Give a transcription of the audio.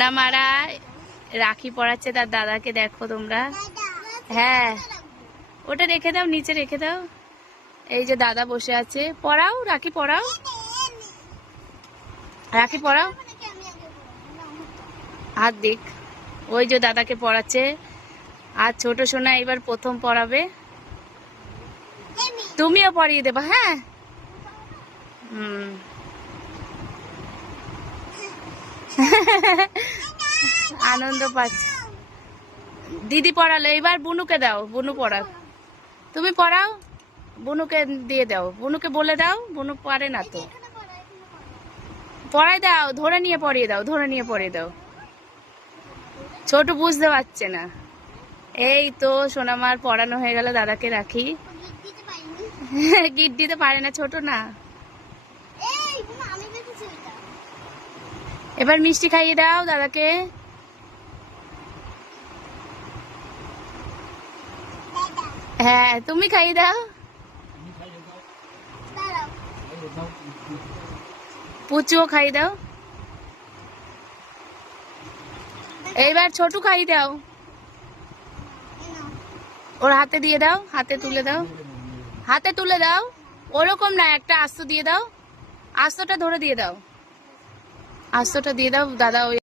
না, মারা, রাখি পড়াচ্ছে তার দাদাকে, দেখো তোমরা। হ্যাঁ। ওটা রেখে দাও, নিচে রেখে দাও। এই যে দাদা বসে আছে। পড়াও, রাখি পড়াও। রাখি পড়াও। হাত দিক ওই যে দাদাকে পড়াচ্ছে। আর ছোট সোনা এবার প্রথম পড়াবে। তুমিও পড়িয়ে দেবা হ্যাঁ? হুম। আনন্দ পাচ্ছে। দিদি পড়ালো এবার বুনুকে দাও বুনু পড়াও তুমি পড়াও বুনুকে দিয়ে দাও। বুনুকে বলে দাও বুনু পারে না তো। পড়াই দাও ধরে নিয়ে পড়িয়ে দাও ধরে নিয়ে পড়িয়ে দাও। ছোট বুঝতে পারছে না। এই তো সোনামার পড়ানো হয়ে গেল দাদাকে রাখি। গিট দিতে পারে না ছোট না। এবার মিষ্টি খাইয়ে দাও দাদাকে। হ্যাঁ তুমি খাইয়ে দাও। পুচুও খাইয়ে দাও। এইবার ছোটু খাইয়ে দাও। ওর হাতে দিয়ে দাও, হাতে তুলে দাও। হাতে তুলে দাও। ওরকম না, একটা আস্ত দিয়ে দাও। আস্তটা ধরে দিয়ে দাও। আস্তটা দিয়ে দাও দাদা ওই